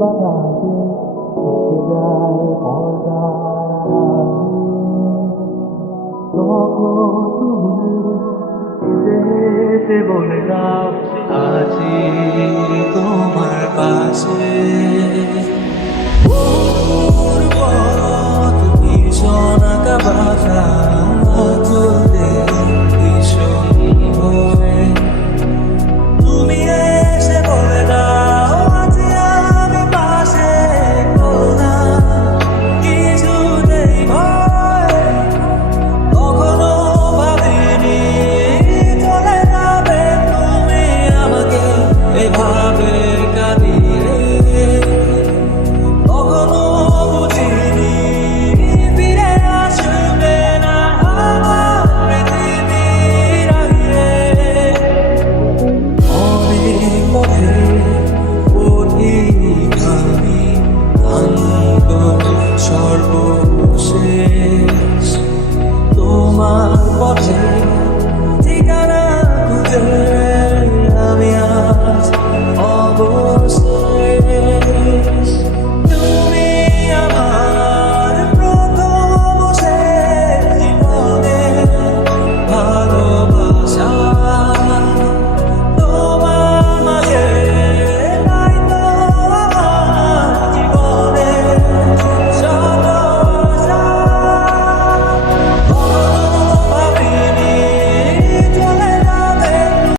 বাতাসে থেকে যায় পর্দার আড়ালে। তখন তুমি হেসে হেসে বলে দাও, আছি তোমার পাশে। ওর পথ ভীষণ আঁকা বাঁকা, চলতে ভীষণ ভোরে। তুমি এসে বলে দাও, আছি আমি পাশে, করো না কিছুতেই ভয়। কখনো ভাবিনি চলে যাবে তুমি আমাকে এভাবে।